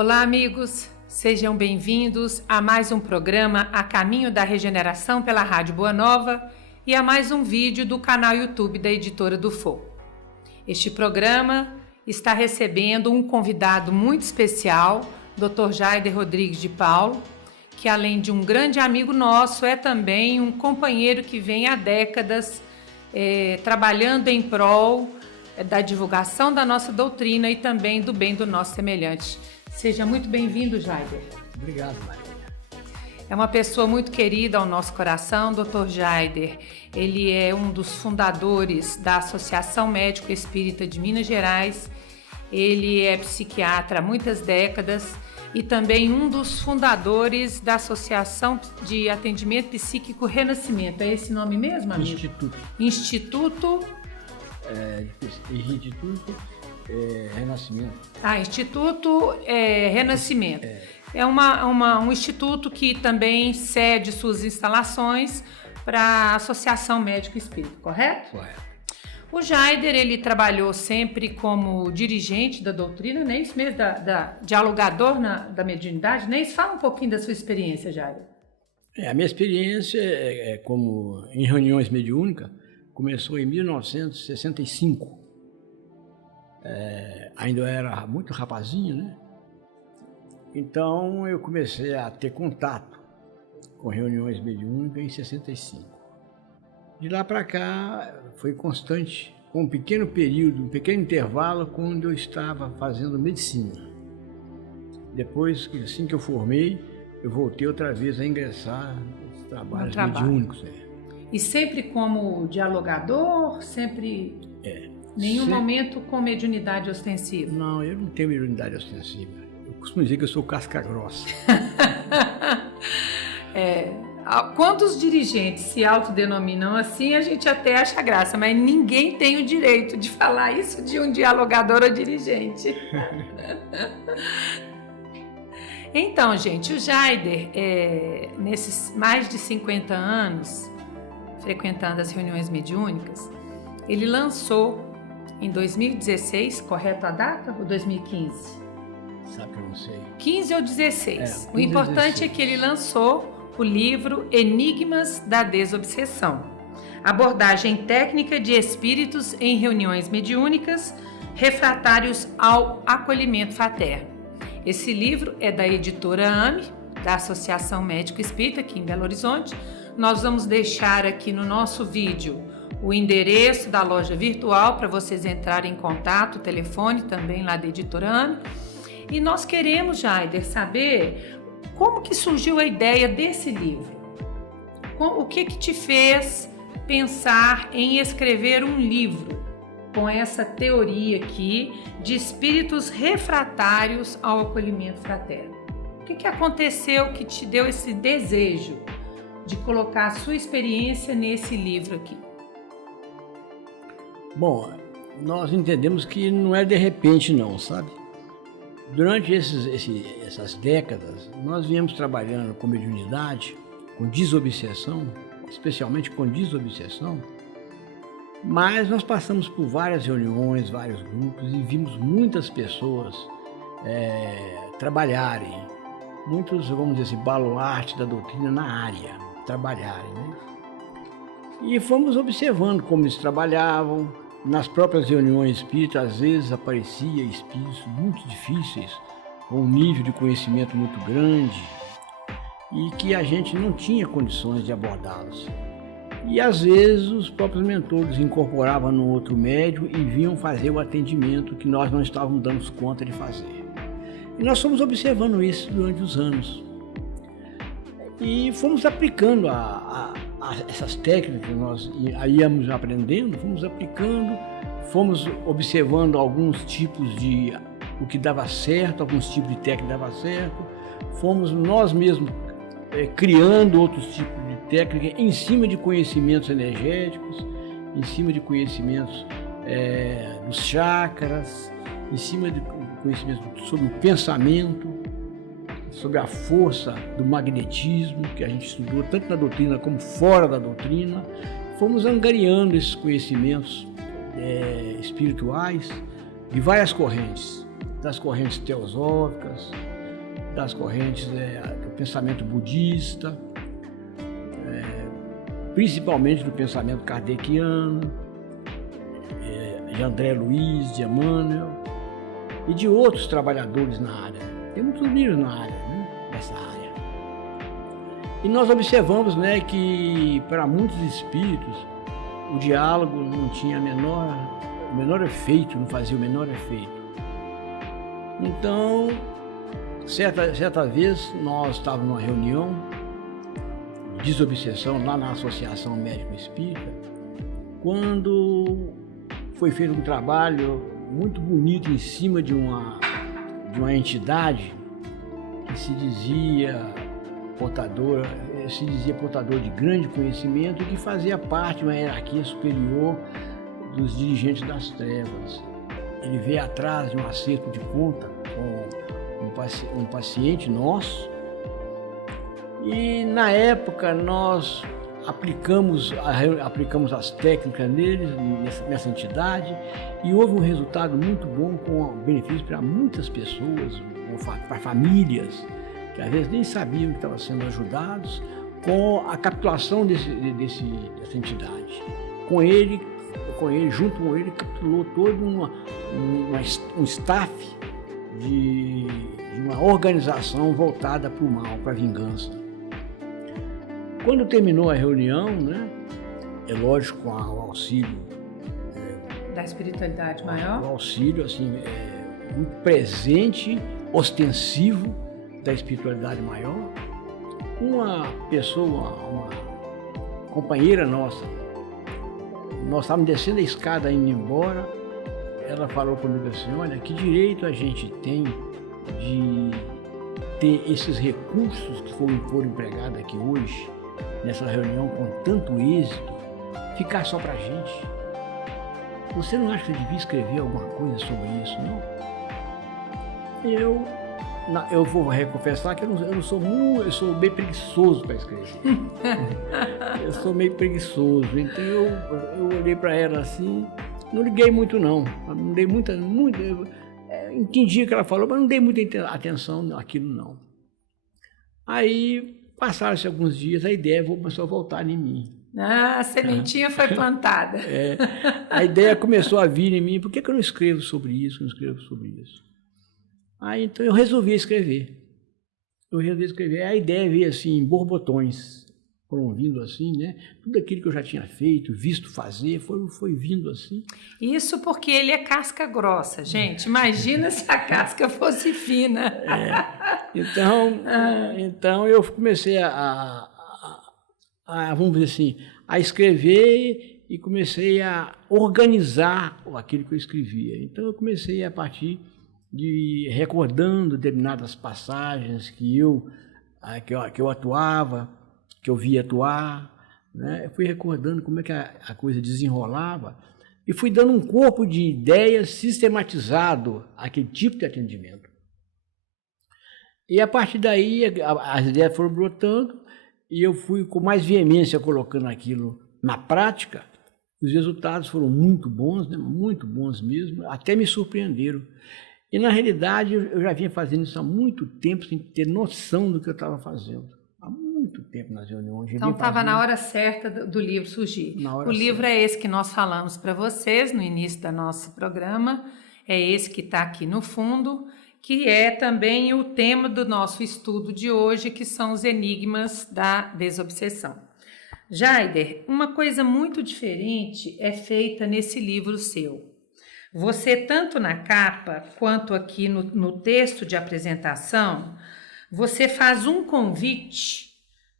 Olá, amigos! Sejam bem-vindos a mais um programa A Caminho da Regeneração pela Rádio Boa Nova e a mais um vídeo do canal YouTube da Editora do Fogo. Este programa está recebendo um convidado muito especial, Dr. Jaider Rodrigues de Paulo, que além de um grande amigo nosso, é também um companheiro que vem há décadas trabalhando em prol da divulgação da nossa doutrina e também do bem do nosso semelhante. Seja muito bem-vindo, Jaider. Obrigado, Maria. É uma pessoa muito querida ao nosso coração, Dr. Jaider. Ele é um dos fundadores da Associação Médico Espírita de Minas Gerais. Ele é psiquiatra há muitas décadas e também um dos fundadores da Associação de Atendimento Psíquico Renascimento. É esse nome mesmo, amigo? Instituto Renascimento. Instituto Renascimento. É um instituto que também cede suas instalações para a Associação Médico Espírita, correto? Correto. O Jaider, ele trabalhou sempre como dirigente da doutrina, não é isso mesmo? Dialogador da mediunidade, não é isso? Fala um pouquinho da sua experiência, Jaider. A minha experiência como em reuniões mediúnicas começou em 1965. Ainda eu era muito rapazinho, né? Então eu comecei a ter contato com reuniões mediúnicas em 65. De lá para cá foi constante, com um pequeno período, um pequeno intervalo quando eu estava fazendo medicina. Depois, assim que eu formei, eu voltei outra vez a ingressar nos trabalhos mediúnicos. E sempre como dialogador? Sempre... Nenhum momento com mediunidade ostensiva? Não, eu não tenho mediunidade ostensiva. Eu costumo dizer que eu sou casca grossa. Quantos dirigentes se autodenominam assim, a gente até acha graça, mas ninguém tem o direito de falar isso de um dialogador ou dirigente. Então, gente, o Jaider, nesses mais de 50 anos, frequentando as reuniões mediúnicas, ele lançou em 2016, correto a data? Ou 2015? Sabe que eu não sei. 15 ou 16. 15 o importante 16. É que ele lançou o livro Enigmas da Desobsessão. Abordagem técnica de espíritos em reuniões mediúnicas, refratários ao acolhimento fraterno. Esse livro é da editora AME, da Associação Médico Espírita, aqui em Belo Horizonte. Nós vamos deixar aqui no nosso vídeo o endereço da loja virtual para vocês entrarem em contato, o telefone também lá da editora AME. E nós queremos, Jaider, saber como que surgiu a ideia desse livro. O que te fez pensar em escrever um livro com essa teoria aqui de espíritos refratários ao acolhimento fraterno? O que aconteceu que te deu esse desejo de colocar a sua experiência nesse livro aqui? Bom, nós entendemos que não é de repente não, sabe? Durante essas décadas, nós viemos trabalhando com mediunidade, com desobsessão, especialmente com desobsessão, mas nós passamos por várias reuniões, vários grupos e vimos muitas pessoas trabalharem, muitos, vamos dizer assim, baluartes da doutrina na área, trabalharem, né? E fomos observando como eles trabalhavam. Nas próprias reuniões espíritas, às vezes aparecia espíritos muito difíceis, com um nível de conhecimento muito grande e que a gente não tinha condições de abordá-los. E às vezes os próprios mentores incorporavam no outro médium e vinham fazer o atendimento que nós não estávamos dando conta de fazer. E nós fomos observando isso durante os anos. E fomos aplicando essas técnicas que nós íamos aprendendo, fomos aplicando, fomos observando alguns tipos de o que dava certo, alguns tipos de técnica que dava certo, fomos nós mesmos criando outros tipos de técnica em cima de conhecimentos energéticos, em cima de conhecimentos dos chakras, em cima de conhecimentos sobre o pensamento, sobre a força do magnetismo, que a gente estudou tanto na doutrina como fora da doutrina. Fomos angariando esses conhecimentos espirituais de várias correntes. das correntes teosóficas, das correntes do pensamento budista, principalmente do pensamento kardeciano, de André Luiz, de Emmanuel e de outros trabalhadores na área. Tem muitos livros na área, né, nessa área. E nós observamos, né, que para muitos espíritos o diálogo não tinha o menor efeito, não fazia o menor efeito. Então, certa vez nós estávamos numa reunião de desobsessão lá na Associação Médico Espírita, quando foi feito um trabalho muito bonito em cima de uma entidade que se dizia portador de grande conhecimento e que fazia parte de uma hierarquia superior dos dirigentes das trevas. Ele veio atrás de um acerto de conta com um paciente nosso e na época nós aplicamos as técnicas neles, nessa entidade, e houve um resultado muito bom com benefício para muitas pessoas, para famílias, que às vezes nem sabiam que estavam sendo ajudados, com a capitulação dessa entidade. Junto com ele, capitulou todo um staff de uma organização voltada para o mal, para a vingança. Quando terminou a reunião, né, é lógico, com o auxílio da espiritualidade maior, o auxílio assim, muito presente, ostensivo da espiritualidade maior, uma pessoa, uma companheira nossa, nós estávamos descendo a escada indo embora, ela falou comigo assim: olha, que direito a gente tem de ter esses recursos que foram empregados aqui hoje, nessa reunião com tanto êxito, ficar só pra gente? Você não acha que eu devia escrever alguma coisa sobre isso, não? Eu vou reconfessar que eu sou bem preguiçoso para escrever. Eu sou meio preguiçoso, então eu olhei para ela assim, não liguei muito não, não dei muita entendi o que ela falou, mas não dei muita atenção naquilo não. Aí passaram-se alguns dias, a ideia começou a voltar em mim. A sementinha foi plantada. A ideia começou a vir em mim: por que eu não escrevo sobre isso, Aí então eu resolvi escrever. A ideia veio assim, em borbotões, foram vindo assim, né? Tudo aquilo que eu já tinha feito, visto fazer, foi vindo assim. Isso porque ele é casca grossa, gente. Imagina se a casca fosse fina. Então eu comecei vamos dizer assim, a escrever e comecei a organizar aquilo que eu escrevia. Então eu comecei a partir de recordando determinadas passagens que eu atuava, que eu via atuar, né? Eu fui recordando como é que a coisa desenrolava e fui dando um corpo de ideias sistematizado àquele tipo de atendimento. E a partir daí as ideias foram brotando e eu fui com mais veemência colocando aquilo na prática. Os resultados foram muito bons, né? Muito bons mesmo, até me surpreenderam. E, na realidade, eu já vinha fazendo isso há muito tempo, sem ter noção do que eu estava fazendo. Há muito tempo nas reuniões. Então, estava na hora certa do livro surgir. O livro é esse que nós falamos para vocês no início do nosso programa, é esse que está aqui no fundo, que é também o tema do nosso estudo de hoje, que são os enigmas da desobsessão. Jaider, uma coisa muito diferente é feita nesse livro seu. Você, tanto na capa quanto aqui no texto de apresentação, você faz um convite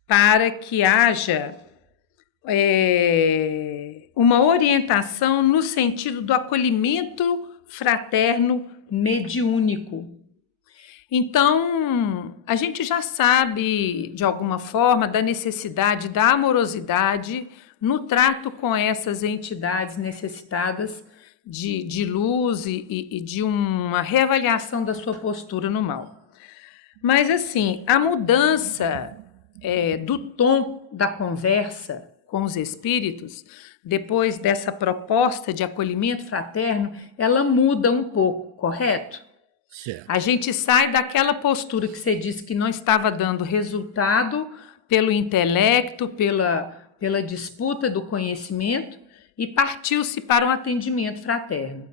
para que haja uma orientação no sentido do acolhimento fraterno mediúnico. Então, a gente já sabe, de alguma forma, da necessidade da amorosidade no trato com essas entidades necessitadas de luz e de uma reavaliação da sua postura no mal. Mas, assim, a mudança do tom da conversa com os espíritos, depois dessa proposta de acolhimento fraterno, ela muda um pouco, correto? Certo. A gente sai daquela postura que você disse que não estava dando resultado pelo intelecto, pela disputa do conhecimento, e partiu-se para um atendimento fraterno.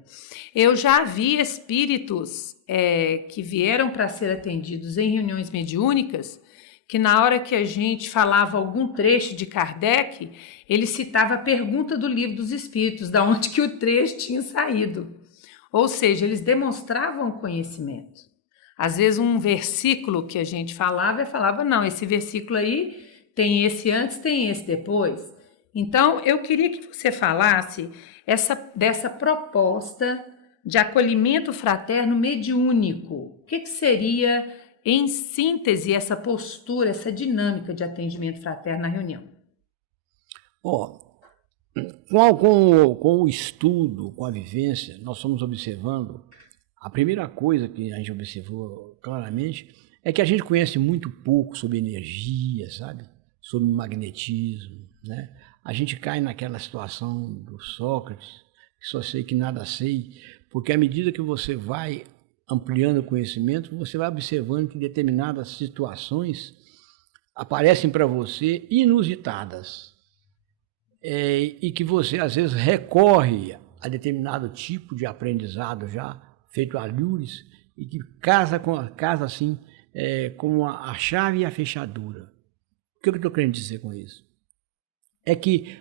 Eu já vi espíritos que vieram para ser atendidos em reuniões mediúnicas, que na hora que a gente falava algum trecho de Kardec, ele citava a pergunta do Livro dos Espíritos, da onde que o trecho tinha saído. Ou seja, eles demonstravam conhecimento. Às vezes um versículo que a gente falava, não, esse versículo aí tem esse antes, tem esse depois. Então, eu queria que você falasse dessa proposta de acolhimento fraterno mediúnico. O que seria, em síntese, essa postura, essa dinâmica de atendimento fraterno na reunião? Com o estudo, com a vivência, nós fomos observando, a primeira coisa que a gente observou claramente é que a gente conhece muito pouco sobre energia, sabe? Sobre magnetismo, né? A gente cai naquela situação do Sócrates, que só sei que nada sei, porque à medida que você vai ampliando o conhecimento, você vai observando que determinadas situações aparecem para você inusitadas, e que você às vezes recorre a determinado tipo de aprendizado já feito a lures, e que casa assim, como a chave e a fechadura. O que eu estou querendo dizer com isso? É que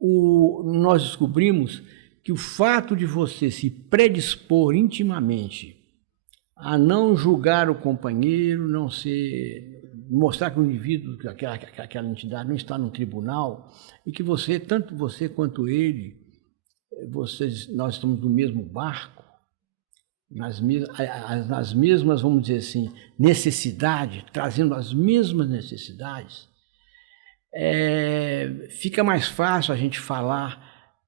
nós descobrimos que o fato de você se predispor intimamente a não julgar o companheiro, mostrar que o indivíduo, que aquela entidade não está no tribunal, e que tanto você quanto ele, nós estamos no mesmo barco, nas mesmas, vamos dizer assim, necessidades, trazendo as mesmas necessidades. Fica mais fácil a gente falar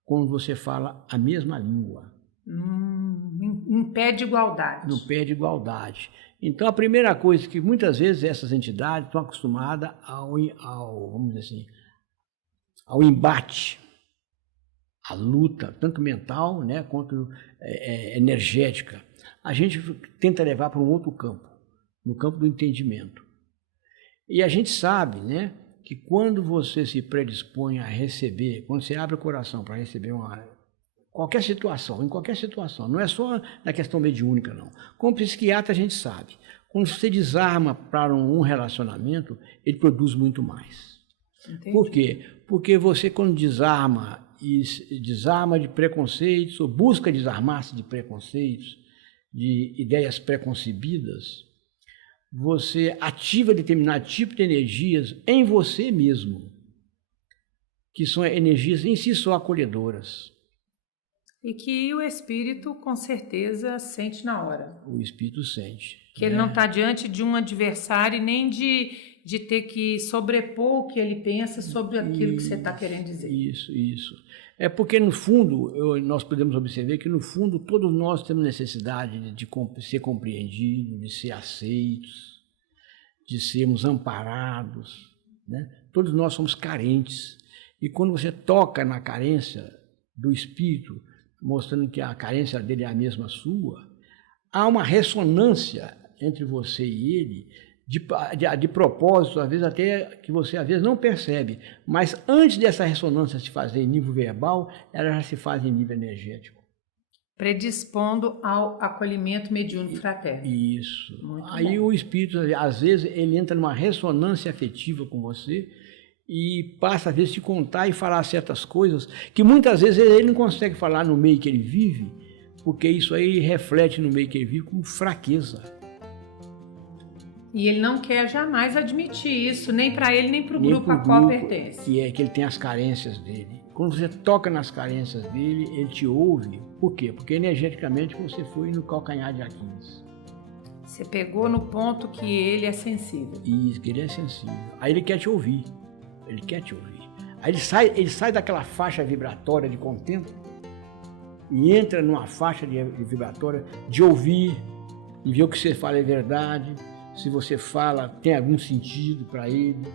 quando você fala a mesma língua. Em pé de igualdade. No pé de igualdade. Então, a primeira coisa que muitas vezes essas entidades estão acostumadas vamos dizer assim, ao embate, à luta, tanto mental, né, quanto energética. A gente tenta levar para um outro campo, no campo do entendimento. E a gente sabe, né, que quando você se predispõe a receber, quando você abre o coração para receber qualquer situação, em qualquer situação, não é só na questão mediúnica, não. Como psiquiatra, a gente sabe, quando você desarma para um relacionamento, ele produz muito mais. Entendi. Por quê? Porque você, quando desarma de preconceitos, ou busca desarmar-se de preconceitos, de ideias preconcebidas, você ativa determinado tipo de energias em você mesmo, que são energias em si só acolhedoras. E que o espírito, com certeza, sente na hora. O espírito sente. Que ele não está diante de um adversário, nem de ter que sobrepor o que ele pensa sobre aquilo que você está querendo dizer. Isso. É porque, no fundo, nós podemos observar que, no fundo, todos nós temos necessidade de ser compreendidos, de ser aceitos, de sermos amparados, né? Todos nós somos carentes. E quando você toca na carência do espírito, mostrando que a carência dele é a mesma sua, há uma ressonância entre você e ele, de propósito, às vezes até que você às vezes não percebe, mas antes dessa ressonância se fazer em nível verbal, ela já se faz em nível energético. Predispondo ao acolhimento mediúnico fraterno. Isso. Muito Aí bom. O espírito, às vezes, ele entra numa ressonância afetiva com você e passa, às vezes, te contar e falar certas coisas que muitas vezes ele não consegue falar no meio que ele vive, porque isso aí reflete no meio que ele vive como fraqueza. E ele não quer jamais admitir isso, nem para ele, nem para o grupo a qual pertence. Que é que ele tem as carências dele. Quando você toca nas carências dele, ele te ouve. Por quê? Porque energeticamente você foi no calcanhar de Aquiles. Você pegou no ponto que ele é sensível. Isso, que ele é sensível. Aí ele quer te ouvir. Ele quer te ouvir. Aí ele sai daquela faixa vibratória de contento e entra numa faixa vibratória de ouvir e ver o que você fala é verdade. Se você fala, tem algum sentido para ele.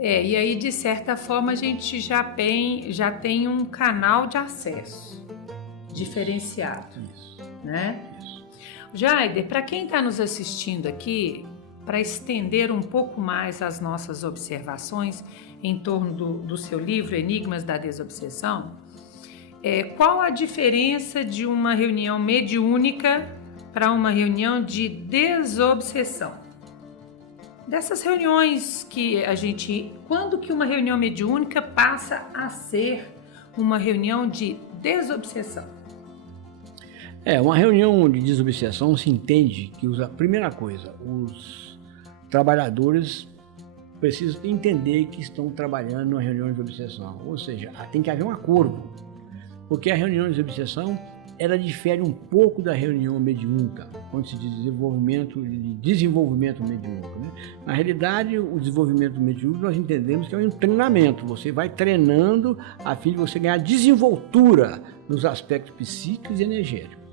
E aí, de certa forma, a gente já tem um canal de acesso diferenciado. Isso. Né? Isso. Jaider, para quem está nos assistindo aqui, para estender um pouco mais as nossas observações em torno do seu livro Enigmas da Desobsessão, qual a diferença de uma reunião mediúnica para uma reunião de desobsessão? Dessas reuniões que quando que uma reunião mediúnica passa a ser uma reunião de desobsessão? Uma reunião de desobsessão se entende que, a primeira coisa, os trabalhadores precisam entender que estão trabalhando numa reunião de obsessão, ou seja, tem que haver um acordo, porque a reunião de obsessão, ela difere um pouco da reunião mediúnica, quando se diz desenvolvimento mediúnico, né? Na realidade, o desenvolvimento mediúnico nós entendemos que é um treinamento, você vai treinando a fim de você ganhar desenvoltura nos aspectos psíquicos e energéticos.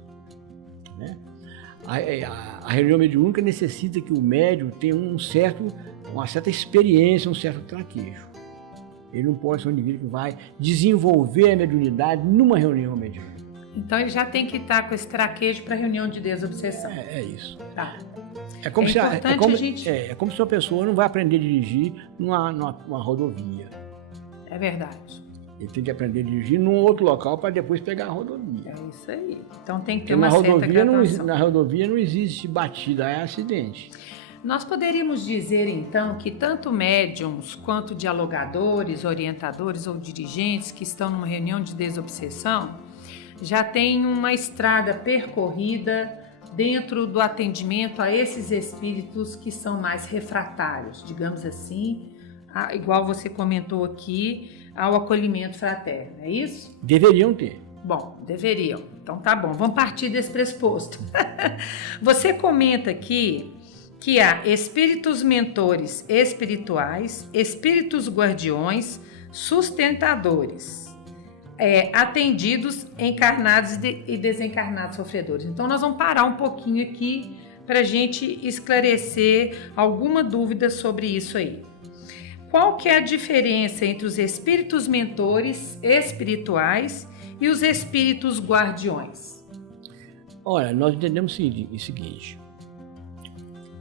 Né? A reunião mediúnica necessita que o médium tenha uma certa experiência, um certo traquejo. Ele não pode ser um indivíduo que vai desenvolver a mediunidade numa reunião mediúnica. Então ele já tem que estar com esse traquejo para a reunião de desobsessão. É isso. Tá. É como se uma pessoa não vai aprender a dirigir numa rodovia. É verdade. Ele tem que aprender a dirigir num outro local para depois pegar a rodovia. É isso aí. Então tem que ter uma certa graduação. Na rodovia não existe batida, é acidente. Nós poderíamos dizer então que tanto médiums quanto dialogadores, orientadores ou dirigentes que estão numa reunião de desobsessão já têm uma estrada percorrida dentro do atendimento a esses espíritos que são mais refratários, digamos assim, igual você comentou aqui, ao acolhimento fraterno, é isso? Deveriam ter. Bom, deveriam. Então tá bom, vamos partir desse pressuposto. Você comenta aqui que há espíritos mentores espirituais, espíritos guardiões, sustentadores, atendidos, encarnados e desencarnados sofredores. Então nós vamos parar um pouquinho aqui para a gente esclarecer alguma dúvida sobre isso aí. Qual que é a diferença entre os espíritos mentores espirituais e os espíritos guardiões? Olha, nós entendemos o seguinte,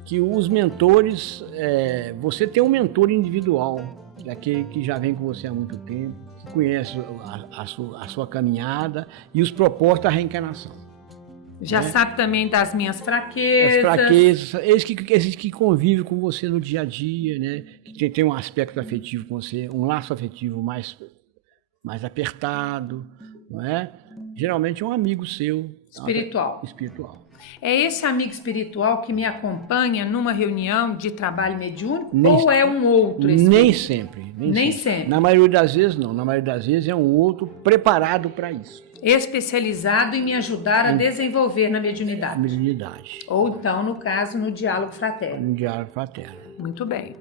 que os mentores, você tem um mentor individual, daquele que já vem com você há muito tempo, que conhece a sua caminhada e os propósitos da reencarnação. Já sabe também das minhas fraquezas. As fraquezas, esses que convivem com você no dia a dia, né? Que tem um aspecto afetivo com você, um laço afetivo mais apertado, não é? Geralmente é um amigo seu. Espiritual. Espiritual. É esse amigo espiritual que me acompanha numa reunião de trabalho mediúnico ou é um outro espírito? Nem sempre. Nem sempre. Na maioria das vezes não. Na maioria das vezes é um outro preparado para isso. Especializado em me ajudar a desenvolver na mediunidade. Mediunidade. Ou então, no caso, no diálogo fraterno. No diálogo fraterno. Muito bem.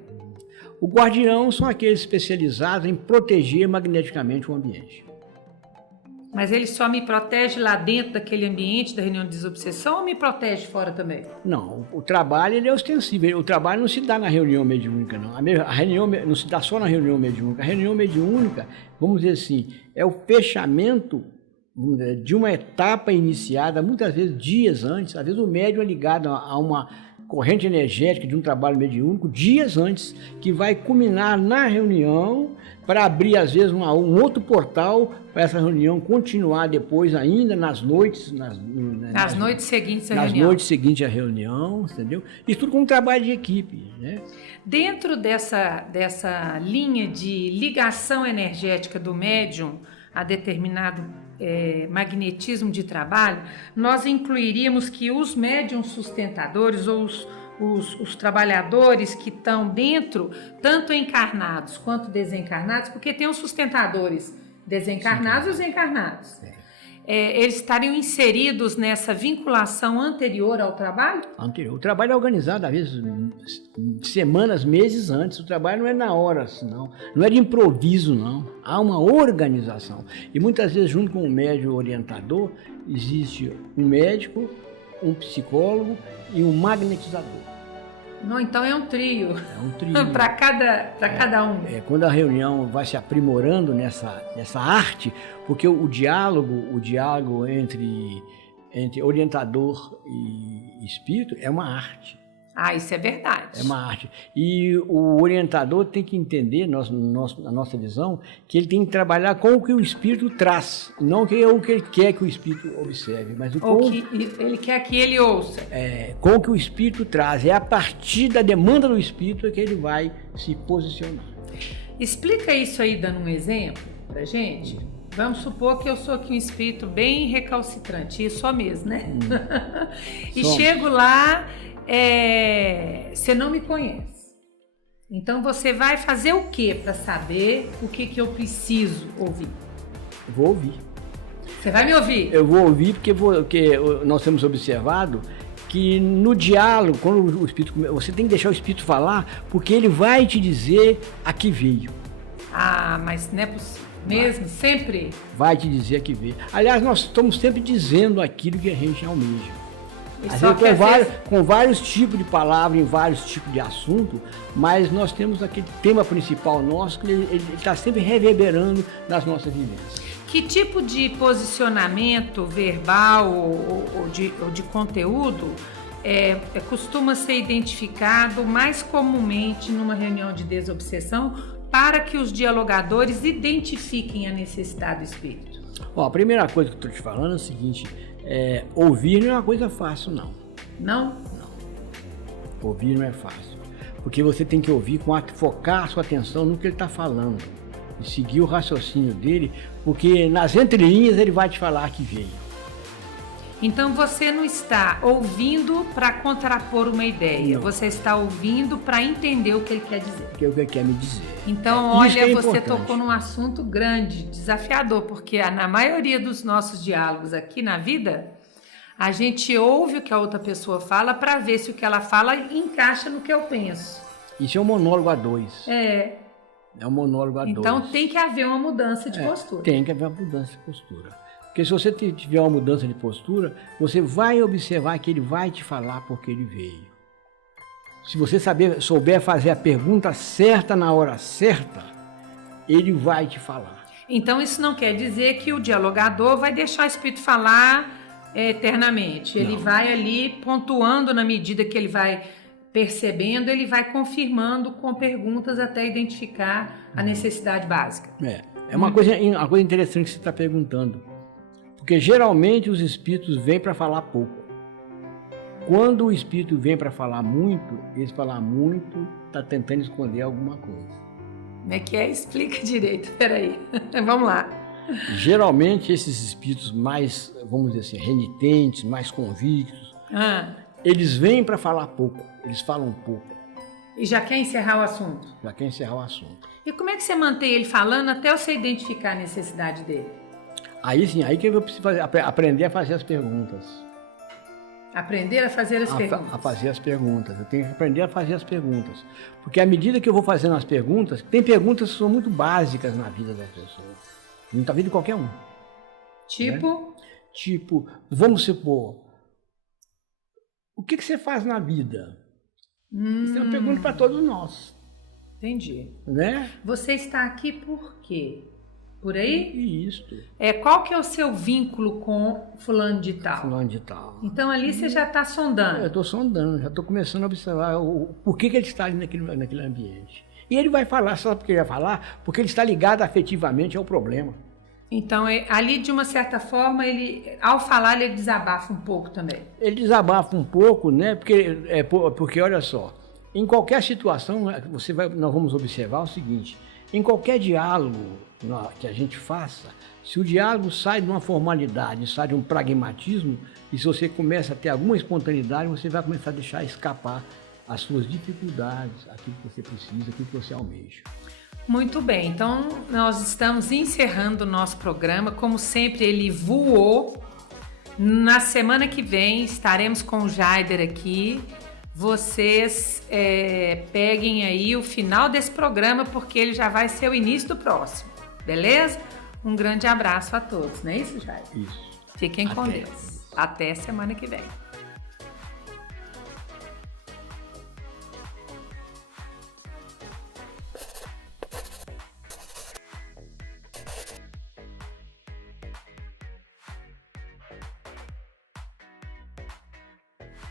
O guardião são aqueles especializados em proteger magneticamente o ambiente. Mas ele só me protege lá dentro daquele ambiente da reunião de desobsessão ou me protege fora também? Não, o trabalho ele é ostensível. O trabalho não se dá na reunião mediúnica, não. A reunião não se dá só na reunião mediúnica. A reunião mediúnica, vamos dizer assim, é o fechamento de uma etapa iniciada, muitas vezes dias antes. Às vezes o médium é ligado a uma corrente energética de um trabalho mediúnico dias antes, que vai culminar na reunião para abrir, às vezes, um outro portal para essa reunião continuar depois ainda nas noites. Nas noites seguintes à reunião. Nas noites seguintes à reunião, entendeu? Isso tudo com um trabalho de equipe, né? Dentro dessa linha de ligação energética do médium a determinado magnetismo de trabalho, nós incluiríamos que os médiums sustentadores ou os trabalhadores que estão dentro, tanto encarnados quanto desencarnados, porque tem os sustentadores desencarnados e os encarnados. Eles estariam inseridos nessa vinculação anterior ao trabalho? Anterior. O trabalho é organizado, às vezes, semanas, meses antes. O trabalho não é na hora, não. Não é de improviso, não. Há uma organização. E muitas vezes, junto com o médium orientador, existe um médico, um psicólogo e um magnetizador. Não, então é um trio. É um trio. para cada um. Quando a reunião vai se aprimorando nessa arte, porque o diálogo entre entre orientador e espírito é uma arte. Ah, isso é verdade. É uma arte. E o orientador tem que entender, na nossa visão, que ele tem que trabalhar com o que o espírito traz, não o que ele quer que o espírito observe, mas Ou que ele quer que ele ouça. Com o que o espírito traz. É a partir da demanda do espírito que ele vai se posicionar. Explica isso aí dando um exemplo pra gente. Vamos supor que eu sou aqui um espírito bem recalcitrante, e sou mesmo, né? E chego lá, você não me conhece. Então você vai fazer o que para saber o que eu preciso ouvir? Eu vou ouvir. Você vai me ouvir? Eu vou ouvir porque nós temos observado que no diálogo, quando o espírito, você tem que deixar o espírito falar, porque ele vai te dizer a que veio. Ah, mas não é possível. Mesmo? Sempre? Vai te dizer a que veio. Aliás, nós estamos sempre dizendo aquilo que a gente almeja. Às vezes, com vários tipos de palavras, em vários tipos de assunto, mas nós temos aquele tema principal nosso que ele está sempre reverberando nas nossas vivências. Que tipo de posicionamento verbal ou de conteúdo costuma ser identificado mais comumente numa reunião de desobsessão para que os dialogadores identifiquem a necessidade do espírito? A primeira coisa que eu estou te falando é o seguinte, ouvir não é uma coisa fácil, não. Não? Não. Ouvir não é fácil, porque você tem que ouvir, focar a sua atenção no que ele está falando e seguir o raciocínio dele, porque nas entrelinhas ele vai te falar que veio. Então você não está ouvindo para contrapor uma ideia, não. Você está ouvindo para entender o que ele quer dizer. O que ele quer me dizer. Então, olha, você tocou num assunto grande, desafiador, porque na maioria dos nossos diálogos aqui na vida, a gente ouve o que a outra pessoa fala para ver se o que ela fala encaixa no que eu penso. Isso é um monólogo a dois. É um monólogo a dois. Então tem que haver uma mudança de postura. Tem que haver uma mudança de postura. Porque se você tiver uma mudança de postura, você vai observar que ele vai te falar porque ele veio. Se você souber fazer a pergunta certa na hora certa, ele vai te falar. Então isso não quer dizer que o dialogador vai deixar o espírito falar eternamente. Ele vai ali pontuando na medida que ele vai percebendo, ele vai confirmando com perguntas até identificar a necessidade básica. É uma coisa interessante que você está perguntando. Porque geralmente os espíritos vêm para falar pouco. Quando o espírito vem para falar muito, esse falar muito está tentando esconder alguma coisa. Como é que é? Explica direito. Peraí. Vamos lá. Geralmente esses espíritos mais, vamos dizer assim, renitentes, mais convictos, eles vêm para falar pouco, eles falam pouco. E já quer encerrar o assunto? Já quer encerrar o assunto. E como é que você mantém ele falando até você identificar a necessidade dele? Aí sim, aí que eu preciso aprender a fazer as perguntas. Aprender a fazer as perguntas? A fazer as perguntas. Eu tenho que aprender a fazer as perguntas. Porque à medida que eu vou fazendo as perguntas, tem perguntas que são muito básicas na vida das pessoas. Na vida de qualquer um. Tipo? Né? Tipo, vamos supor, o que você faz na vida? Isso é uma pergunta para todos nós. Entendi. Né? Você está aqui por quê? Por aí? Isso. Qual que é o seu vínculo com fulano de tal? Fulano de tal. Então ali você já está sondando. Eu estou sondando, já estou começando a observar por que ele está ali naquele ambiente. E ele vai falar, só porque ele vai falar, porque ele está ligado afetivamente ao problema. Então, ali de uma certa forma, ao falar, ele desabafa um pouco também. Ele desabafa um pouco, né? Porque olha só, em qualquer situação, nós vamos observar o seguinte, em qualquer diálogo que a gente faça, se o diálogo sai de uma formalidade, sai de um pragmatismo, e se você começa a ter alguma espontaneidade, você vai começar a deixar escapar as suas dificuldades, aquilo que você precisa, aquilo que você almeja. Muito bem, então nós estamos encerrando o nosso programa. Como sempre, ele voou. Na semana que vem estaremos com o Jaider aqui. Vocês peguem aí o final desse programa, porque ele já vai ser o início do próximo. Beleza? Um grande abraço a todos, não é isso, Jaider? Isso. Fiquem com Deus. Até semana que vem.